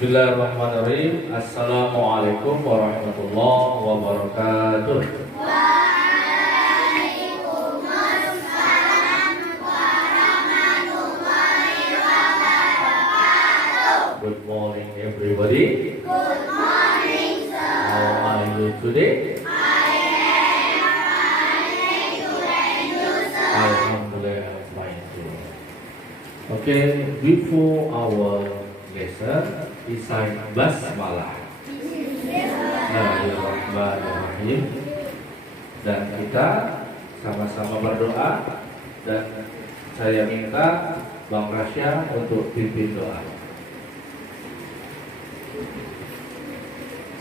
Bismillahirrahmanirrahim. Assalamualaikum warahmatullahi wabarakatuh. Good morning everybody. Good morning, sir. How are you today? I am fine, thank you, sir. Alhamdulillah, I'm fine too. Okay, before our lesson, recite basmalah. Bismillahirrahmanirrahim. Dan kita sama-sama berdoa, dan saya minta Bang Rasya untuk pimpin doa.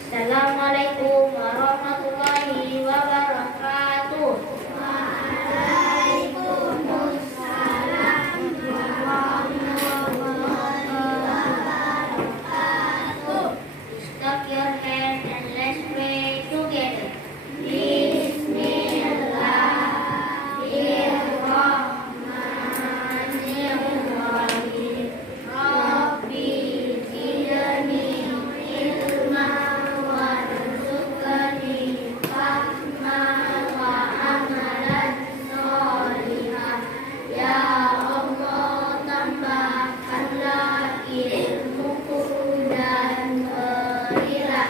Assalamualaikum warahmatullahi wabarakatuh. Waalaikumsalam warahmatullahi wabarakatuh. Stop your hand and let's pray together. Bismillahirrahmanirrahim. Rabbi zidni ilma warzuqni fahma wa amalan sholihan. Ya Allah, tambahkanlah ilmuku dan berilah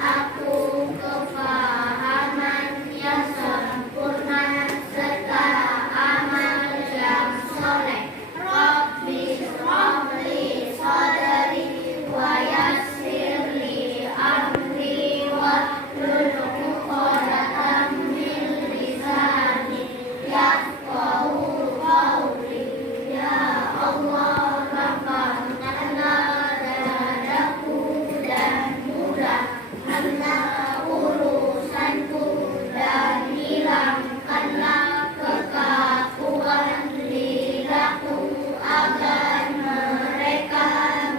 aku kefahaman yang sempurna serta amal yang soleh. Rabbi shrahli sadri wa yassirli amri wahlul 'uqdatam min lisani yafqahu qawli. Ya Allah, lapangkanlah dadaku dan mudahkanlah urusanku dan hilangkanlah kekakuan lidahku agar mereka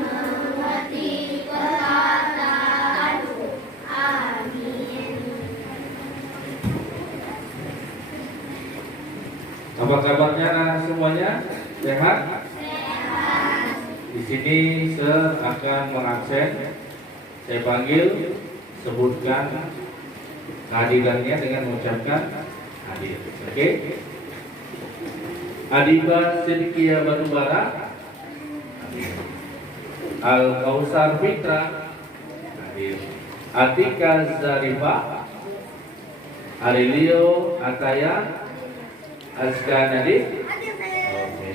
mengerti perkataanku. Amin. Apa kabarnya anak semuanya? Sehat? Di sini saya akan mengabsen. Saya panggil, sebutkan kehadirannya dengan mengucapkan hadir. Oke? Adiba Sidkiya Batubara, hadir. Al-Kausar Fitra, hadir. Atika Zarifah, Arilio Ataya, Azka Nadif,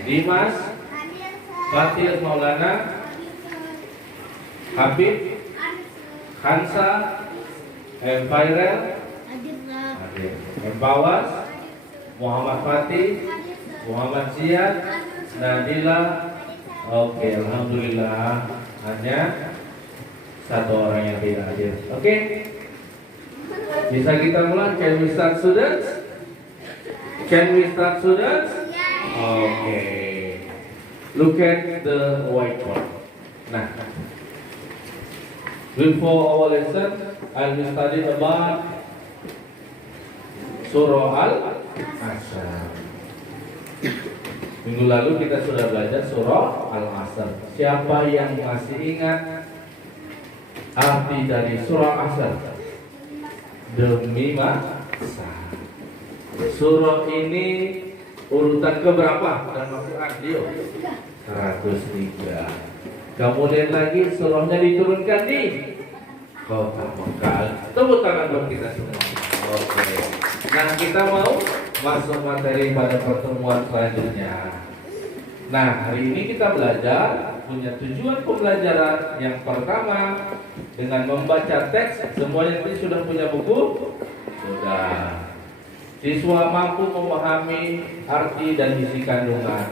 Dimas, Fatir Maulana, Habib, Hansa, Empirel, Empawas, Muhammad Fatih, Muhammad Ziyad, Nadila. Oke, alhamdulillah hanya satu orang yang tidak hadir. Oke, bisa kita mulai? Can we start, students? Can we start, students? Oke. Look at the whiteboard. Nah, before our lesson, I will study about Surah Al-Asr. Minggu lalu kita sudah belajar Surah Al-Asr. Siapa yang masih ingat arti dari Surah Asr? Demi masa. Surah ini urutan keberapa dalam Al-Quran? Dio? 103. Kemudian lagi surahnya diturunkan di Kota Mekah. Tepuk tangan buat kita semua. Oke. Nah, kita mau masuk materi pada pertemuan selanjutnya. Nah, hari ini kita belajar, punya tujuan pembelajaran yang pertama dengan membaca teks. Semuanya tadi sudah punya buku? Sudah. Siswa mampu memahami arti dan isi kandungan.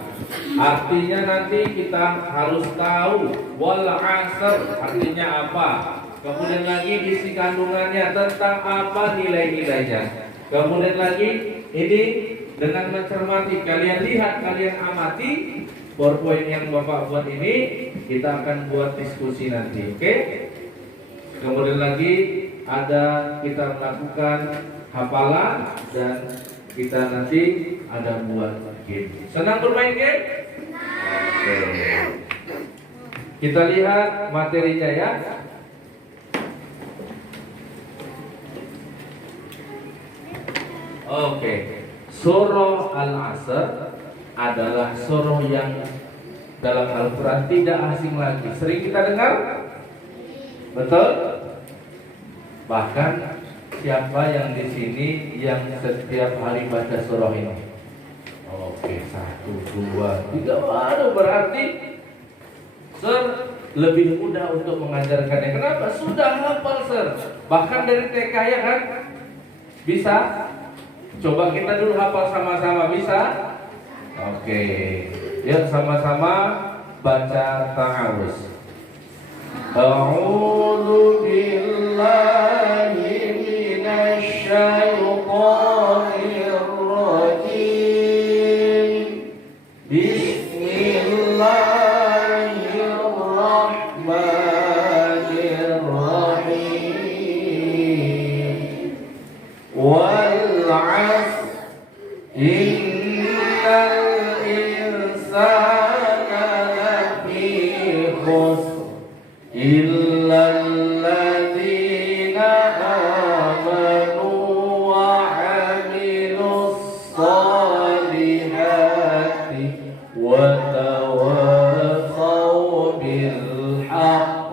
Artinya nanti kita harus tahu wal asr artinya apa. Kemudian lagi isi kandungannya tentang apa nilai-nilainya. Kemudian lagi ini dengan mencermati, kalian lihat, kalian amati PowerPoint yang Bapak buat ini, kita akan buat diskusi nanti, oke? Kemudian lagi ada kita melakukan hafalan dan kita nanti ada buat game. Senang bermain game? Oke. Kita lihat materinya ya. Oke. Surah Al-Asr adalah surah yang dalam Al-Quran tidak asing lagi. Sering kita dengar? Betul? Bahkan siapa yang di sini yang setiap hari baca surah ini? Oke, 1, 2, 3. Waduh, berarti Sir lebih mudah untuk mengajarkannya. Kenapa? Sudah hafal Sir. Bahkan dari TK ya kan? Bisa? Coba kita dulu hafal sama-sama, bisa? Oke. Yuk sama-sama baca ta'awuz. A'udzu billahi minasy syaithanir rajim. Bismillahirrahmanirrahim. Wal 'asr innal insana lafi khusr illal ladzina amanu wa 'amilus solihati wa tawassaw bil haqq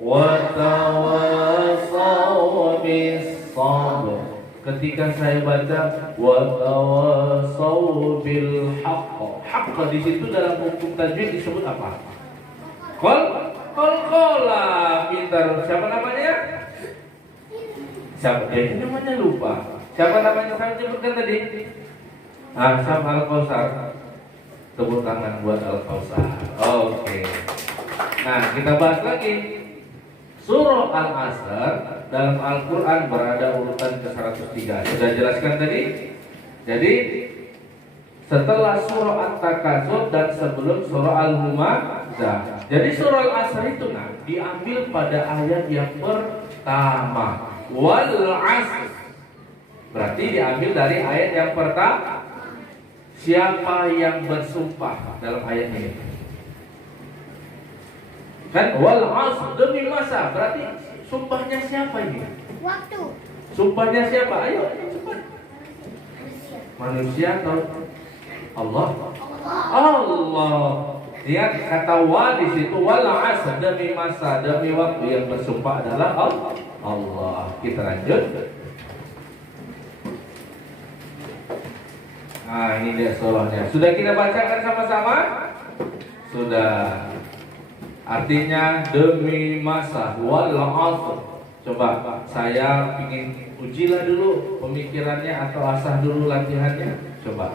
wa tawassaw bis sabr. Ketika saya baca wa tawassaw bil haqq, haqq di situ dalam hukum tajwid disebut apa? Qalqala. Pintar. Siapa namanya? Siapa? Dia namanya lupa. Siapa namanya saya sebutkan tadi? Sam Al-Kausar. Tepuk tangan buat Al-Kausar. Oke. Nah, kita bahas lagi. Surah Al-Asr dalam Al-Quran berada urutan ke-103. Sudah jelaskan tadi? Jadi setelah surah At-Takatsur dan sebelum surah Al-Humazah. Jadi surah Al-Asr itu diambil pada ayat yang pertama. Wal 'asr. Berarti diambil dari ayat yang pertama. Siapa yang bersumpah dalam ayat ini? Kan wal 'asr, demi masa. Berarti sumpahnya siapa ini? Waktu. Sumpahnya siapa? Ayo cepat. Manusia atau Allah? Allah. Lihat kata wa di situ, wal 'asr, demi masa, demi waktu. Yang bersumpah adalah Allah. Kita lanjut. Nah, ini dia surahnya. Sudah kita bacakan sama-sama? Sudah. Artinya demi masa, wal 'asr. Coba saya ingin ujilah dulu pemikirannya atau asah dulu latihannya. Coba.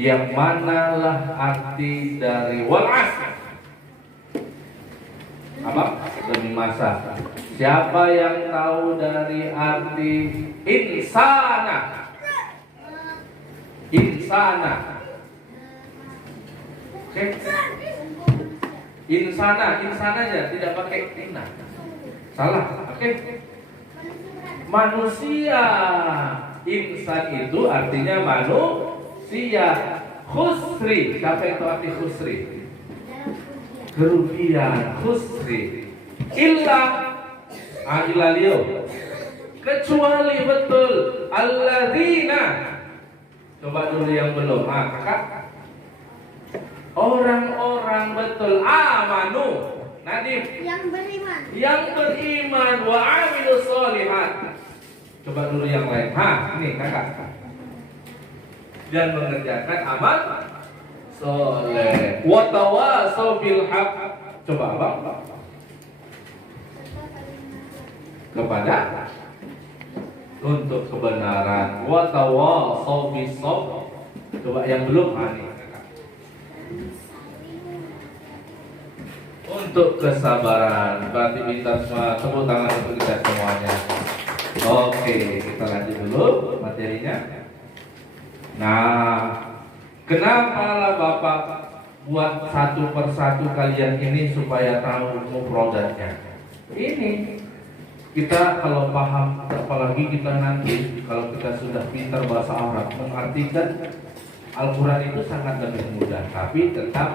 Yang manalah arti dari wal 'asr? Apa? Demi masa. Siapa yang tahu dari arti insana? Insana. Oke. Insana aja, tidak pakai inna. Salah, oke. Manusia. Insan itu artinya manusia. Khusri, siapa yang tahu arti khusri? Kerugian, khusri. Illa kecuali betul alladzina. Coba dulu yang belum. Kakak. Orang-orang betul amanu. Nadif. Yang beriman wa amilus solihat. Coba dulu yang lain. Ini kakak. Dan mengerjakan amal soleh. Wa tawassaw bil haqq. Coba Abang. Kepada untuk kebenaran. Wa tawassaw bis sabr. Coba yang belum ini. Untuk kesabaran. Berarti minta semua tepuk tangan untuk kita semuanya. Oke, kita lanjut dulu materinya. Nah, kenapa lah Bapak buat satu persatu kalian ini supaya tahu mufradatnya? Ini kita kalau paham, apalagi kita nanti kalau kita sudah pintar bahasa Arab, mengartikan Al-Quran itu sangat lebih mudah. Tapi tetap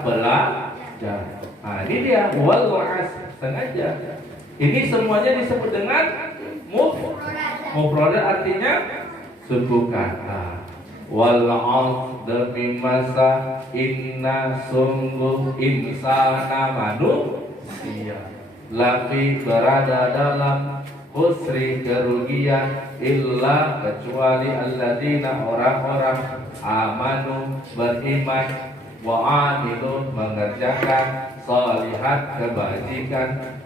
jar. Nah, ini dia wal asr, sengaja. Ini semuanya disebut dengan mufrad, artinya suku kata. Wal asr demi masa, inna sungguh insana manusia lafi berada dalam khusri kerugian, illa kecuali alladzina orang-orang amanu beriman, wa amilun mengerjakan salihat kebajikan,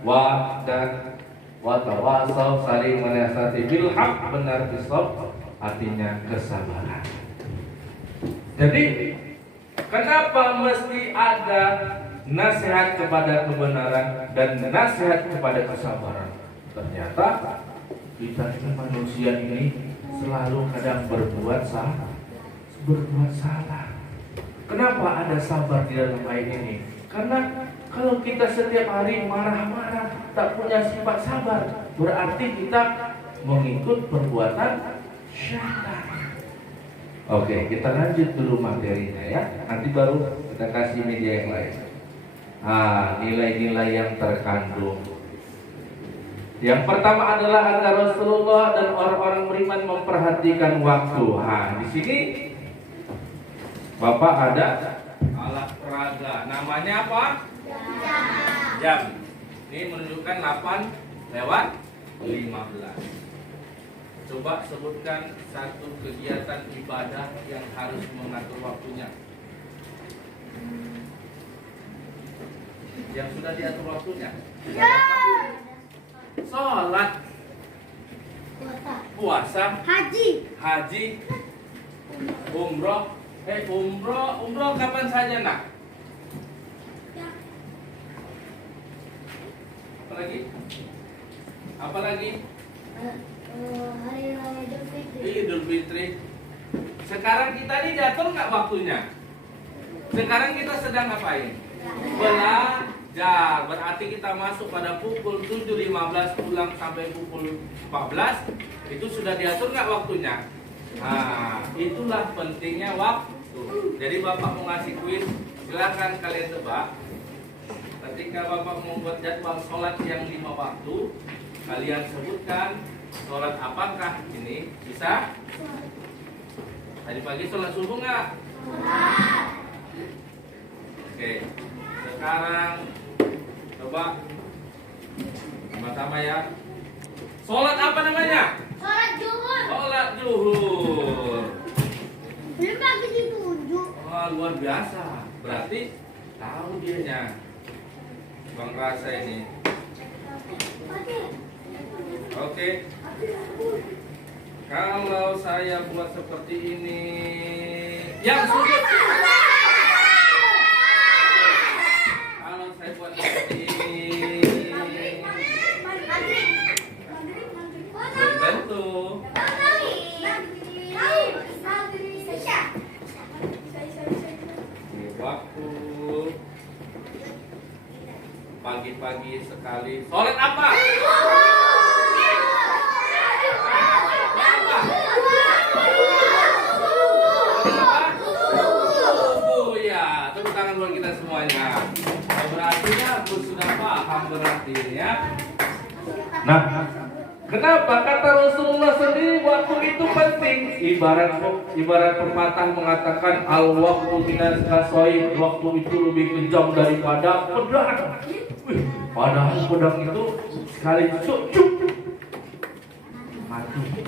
dan wa tawasaw saling menasihati bil haq benar bisawab, artinya kesabaran. Jadi kenapa mesti ada nasihat kepada kebenaran dan nasihat kepada kesabaran? Ternyata kita ini manusia ini selalu kadang berbuat salah. Kenapa ada sabar di dalam ayat ini? Karena kalau kita setiap hari marah-marah, tak punya sifat sabar, berarti kita mengikut perbuatan syaitan. Oke, kita lanjut dulu materinya ya. Nanti baru kita kasih media yang lain. Nilai-nilai yang terkandung. Yang pertama adalah agar Rasulullah dan orang-orang beriman memperhatikan waktu. Di sini Bapak ada alat peraga. Namanya apa? Jam. Ini menunjukkan 8:15. Coba sebutkan satu kegiatan ibadah yang harus mengatur waktunya. Yang sudah diatur waktunya. Sholat, puasa, haji, umroh. Umroh kapan saja nak? Apalagi? Hari Raya Idul Fitri. Sekarang kita ini diatur nggak waktunya? Sekarang kita sedang ngapain? Belajar. Berarti kita masuk pada pukul 7.15 pulang sampai pukul 14. Itu sudah diatur nggak waktunya? Itulah pentingnya waktu. Jadi Bapak mau ngasih kuis, silakan kalian tebak. Ketika Bapak mau buat jadwal sholat yang 5 waktu, kalian sebutkan sholat apakah ini? Bisa? Tadi pagi sholat subuh nggak? Oke, sekarang coba sama-sama ya. Sholat apa namanya? Sholat zuhur. Sholat zuhur. Belum lagi ditunjuk. Luar biasa. Berarti tahu dianya. Bang Rasa ini. Oke. Kalau saya buat seperti ini, yang sulit. Kalau saya buat seperti ini, belum tentu. Waktu pagi-pagi sekali. Sholat apa? Ya, tepuk tangan buat kita semuanya. Berarti aku sudah paham berarti ya. Nah, kenapa kata Rasulullah sendiri waktu itu penting? Ibarat pepatah mengatakan al waktu minas kasoid, waktu itu lebih kejam daripada pedang. Padahal pedang itu sekali cuk mati.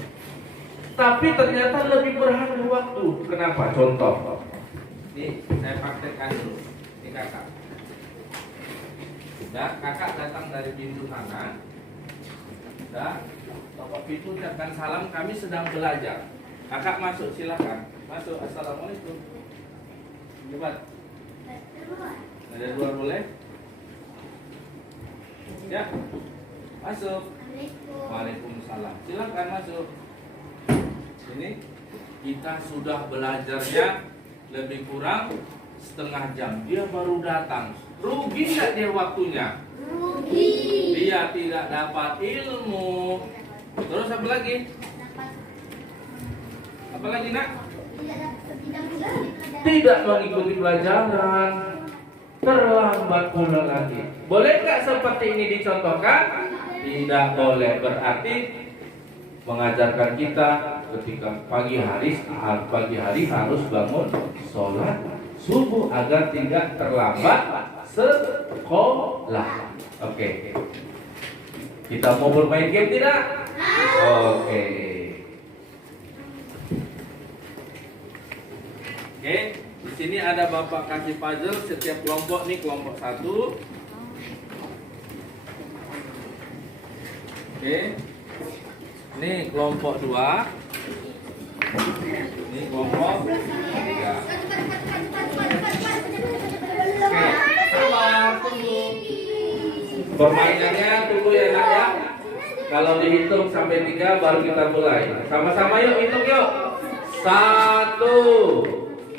Tapi ternyata lebih berharga waktu. Kenapa? Contoh. Ini saya praktekkan dulu. Ini kakak. Kakak datang dari pintu kanan. Bapak pintu ucapkan salam. Kami sedang belajar. Kakak masuk, silakan. Masuk. Assalamualaikum. Cepat. Ada dua boleh? Ya. Masuk. Waalaikumsalam. Silakan masuk. Ini kita sudah belajarnya lebih kurang setengah jam. Dia baru datang. Rugi nggak dia waktunya? Rugi. Dia tidak dapat ilmu. Terus apa lagi? Apa lagi nak? Tidak mengikuti pelajaran. terlambat pula lagi. Boleh nggak seperti ini dicontohkan? Tidak boleh. Berarti mengajarkan kita ketika pagi hari harus bangun sholat subuh agar tidak terlambat sekolah. Oke. Kita mau bermain game tidak? Oke. Oke, di sini ada Bapak kasih puzzle setiap kelompok nih, kelompok 1. Oke. Ini kelompok 2. Ini kelompok 3. Oke, sabar, tunggu. Permainannya tunggu ya nak ya. Kalau dihitung sampai 3 baru kita mulai. Sama-sama yuk hitung yuk. 1,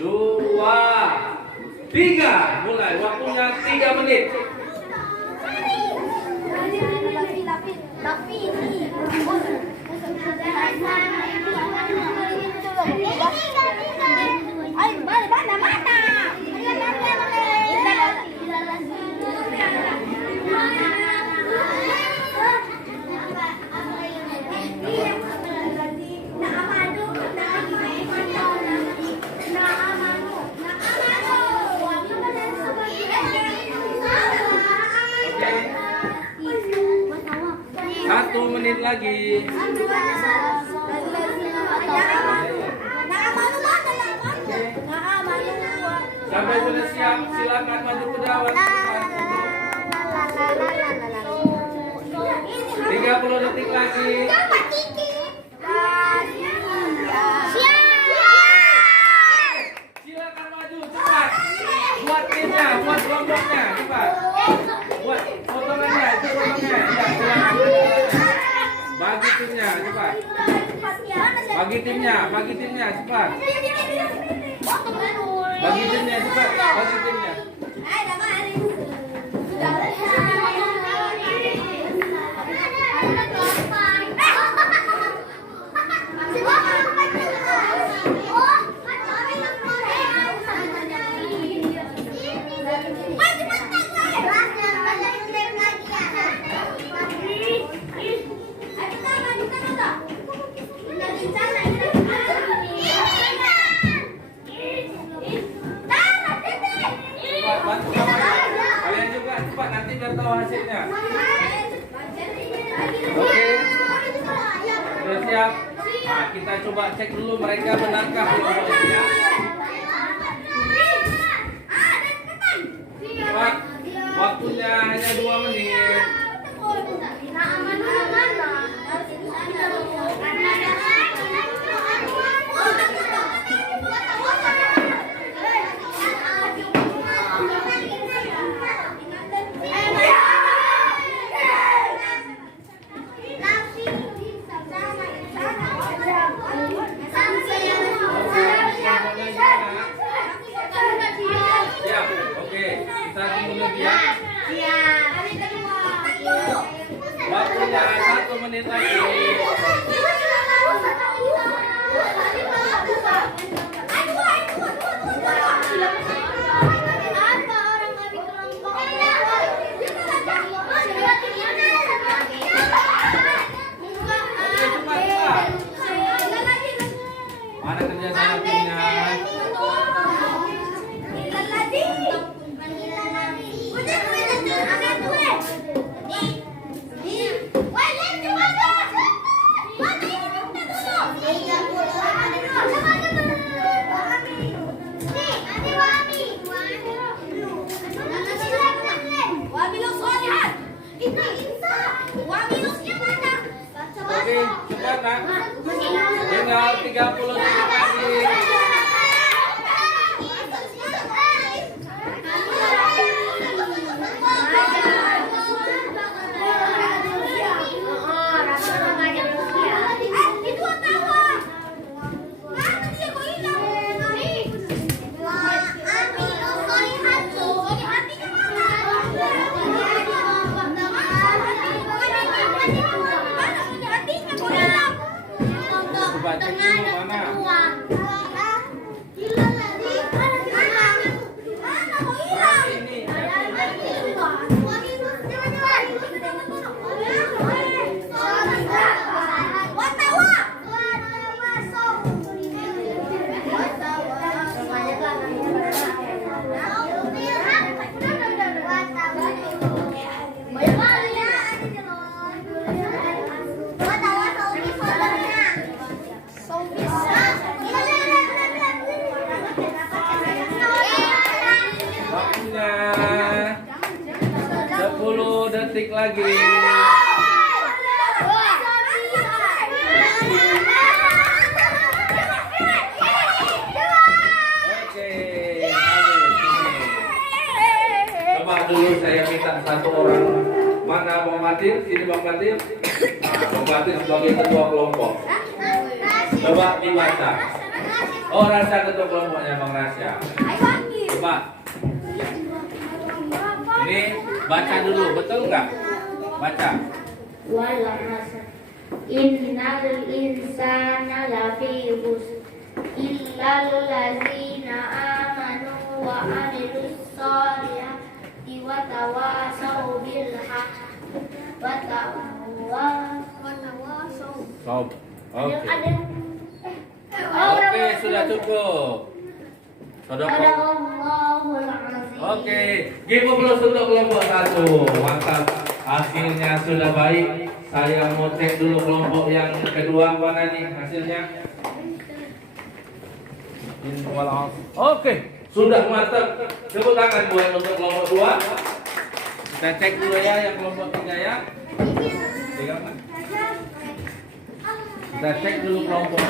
2, 3. Mulai. Waktunya 3 menit. Oke. 1 menit lagi. Sampai sudah siap, silakan maju ke dewan. 30 detik lagi. Silakan maju cepat. Buat timnya, buat kelompoknya, cepat. Buat potongannya, itu potongannya. Ya, silakan. Bagi timnya, cepat. Bagi timnya, cepat. Bagi timnya, cepat. Bagi timnya. Kalian juga cepat nanti biar tahu hasilnya. Oke. Sudah siap? Nah, kita coba cek dulu mereka benarkah kelompoknya. Cepat. Waktunya hanya 2 menit. Siap, oke. Kita tunggu lagi ya. Waktunya 1 menit lagi. Mana kerjasama timnya? Oke, cepat nak. Tinggal 30 detik lagi. Coba cek dulu mana. lagi. Oke, habis. Coba dulu saya minta satu orang. Mana Bang Matil? Sini Bang Matil. Nah, Bang Matil sebagai ketua kelompok. Coba dibaca. Oh, Rasya ketua kelompoknya Bang Rasya. Coba. Ini baca dulu, betul nggak? Baca. Wal asr innal insana lafi khusr illal ladzina amanu wa amilus solihati wa tawasaw bil haqq wa tawasaw. Stop. Oke. Ada. Oke, sudah cukup. Sadaqallahul azim. Oke, give applause untuk kelompok 1. Mantap. Hasilnya sudah baik. Saya mau cek dulu kelompok yang kedua mana nih hasilnya? Oke, sudah mantap. Tepuk tangan buat untuk kelompok 2. Kita cek dulu ya yang kelompok 3 ya. Kita cek dulu kelompok.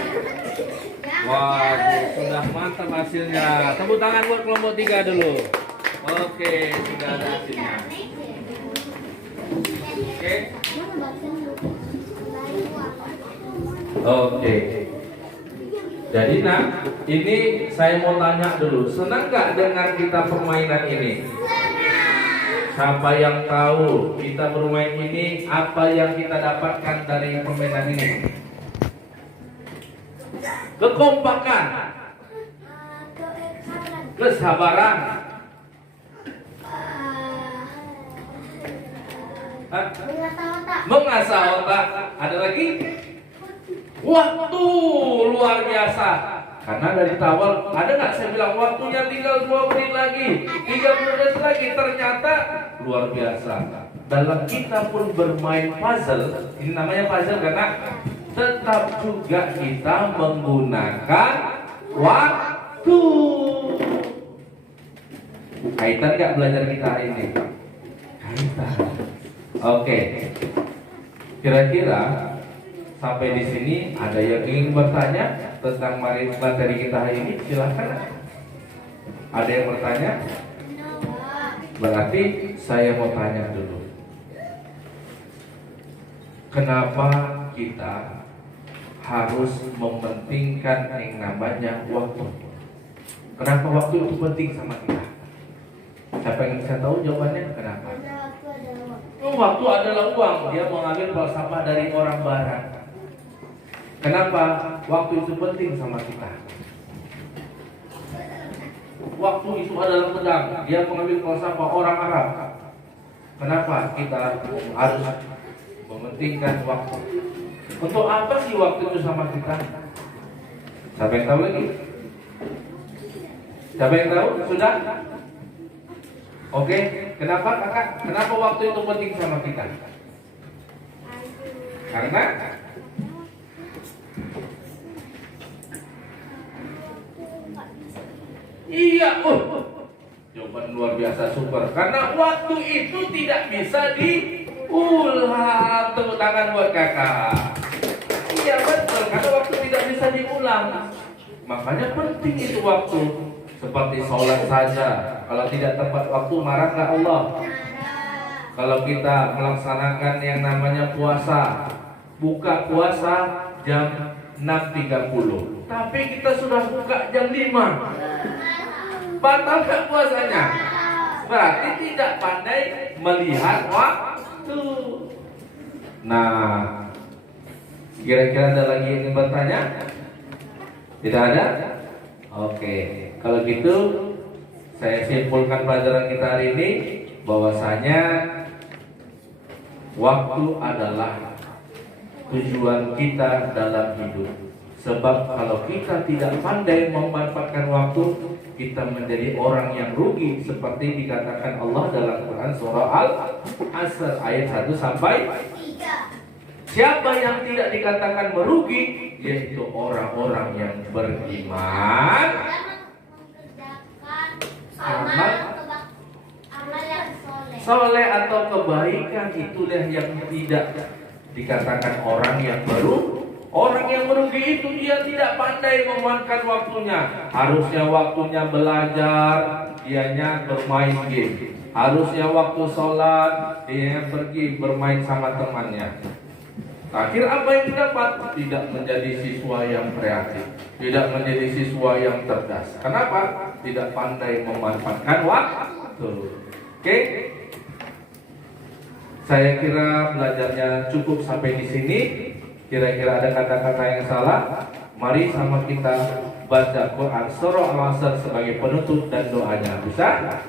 Wah, sudah mantap hasilnya. Tepuk tangan buat kelompok 3 dulu. Oke, sudah ada hasilnya. Oke. Oke. Jadi nak, ini saya mau tanya dulu. Senang nggak dengan kita permainan ini? Siapa yang tahu kita bermain ini, apa yang kita dapatkan dari permainan ini? Kekompakan, kesabaran, mengasah otak. Ada lagi? Waktu luar biasa. Karena dari awal ada nggak saya bilang waktunya tinggal 2 menit lagi, 3 menit lagi, ternyata luar biasa. Dalam kita pun bermain puzzle, ini namanya puzzle karena tetap juga kita menggunakan waktu. Kaitan nggak belajar kita hari ini? Kaitan. Oke. Kira-kira sampai di sini ada yang ingin bertanya tentang materi kita hari ini? Silakan. Ada yang bertanya? Berarti saya mau tanya dulu. Kenapa kita harus mementingkan yang namanya waktu? Kenapa waktu itu penting sama kita? Siapa yang bisa tahu jawabannya? Kenapa? Waktu adalah uang. Dia mengambil falsafah dari orang barat. Kenapa waktu itu penting sama kita? Waktu itu adalah pedang. Dia mengambil falsafah orang Arab. Kenapa kita harus mementingkan waktu? Untuk apa sih waktu itu sama kita? Siapa yang tahu lagi? Siapa yang tahu? Sudah? Oke, kenapa kakak? Kenapa waktu itu penting sama kita? Karena iya, jawaban luar biasa, super. Karena waktu itu tidak bisa diulang. Tepuk tangan buat kakak. Iya betul, karena waktu tidak bisa diulang. Makanya penting itu waktu. Seperti sholat saja, kalau tidak tepat waktu marah nggak Allah? Kalau kita melaksanakan yang namanya puasa, buka puasa jam 6.30, tapi kita sudah buka jam 5, batal nggak puasanya? Berarti tidak pandai melihat waktu. Nah, kira-kira ada lagi yang ingin bertanya? Tidak ada? Oke, kalau gitu saya simpulkan pelajaran kita hari ini bahwasanya waktu adalah tujuan kita dalam hidup. Sebab kalau kita tidak pandai memanfaatkan waktu, kita menjadi orang yang rugi seperti dikatakan Allah dalam Quran surah Al-Asr ayat 1 sampai 3. Siapa yang tidak dikatakan merugi, yaitu orang-orang yang beriman, amal yang soleh, soleh atau kebaikan itulah yang tidak dikatakan orang yang baru. Orang yang merugi itu dia tidak pandai memanfaatkan waktunya. Harusnya waktunya belajar, dianya bermain game. Harusnya waktu sholat, dia pergi bermain sama temannya. Akhir apa yang didapat? Tidak menjadi siswa yang kreatif, tidak menjadi siswa yang cerdas. Kenapa? Tidak pandai memanfaatkan waktu. Oke? Saya kira belajarnya cukup sampai di sini. Kira-kira ada kata-kata yang salah? Mari sama kita baca Quran surah Al-Asr sebagai penutup dan doanya. Bisa?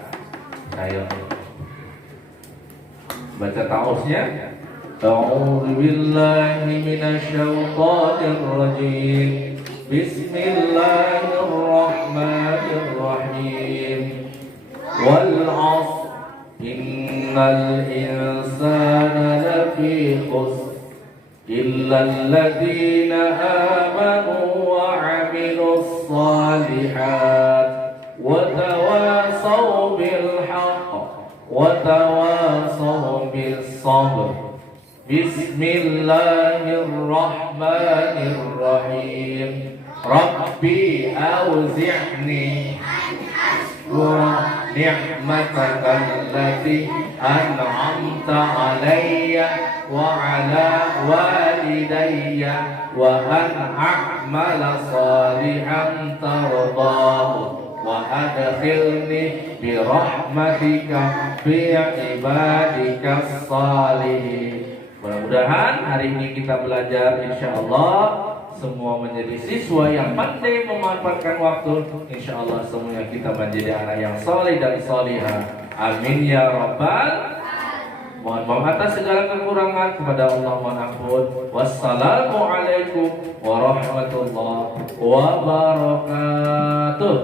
Ayo. Baca ta'awuznya. A'udzu billahi minasyaitonir rajim. Bismillahirrahmanirrahim. Wal 'ashr innal insana lafi khusr إلا الذين آمنوا وعملوا الصالحات وتواصوا بالحق وتواصوا بالصبر بسم الله الرحمن الرحيم ربي أوزعني نعمتك التي أنعمت علي وعلى والدي وأن أعمل صالحا ترضاه وأدخلني برحمتك في عبادك الصالحين. Mudah-mudahan hari ini kita belajar, insya Allah semua menjadi siswa yang pandai memanfaatkan waktu. Insya Allah semuanya kita menjadi anak yang soleh dan solihah. Amin ya rabbal. Mohon maaf atas segala kekurangan, kepada Allah mohon ampun. Wassalamualaikum warahmatullahi wabarakatuh.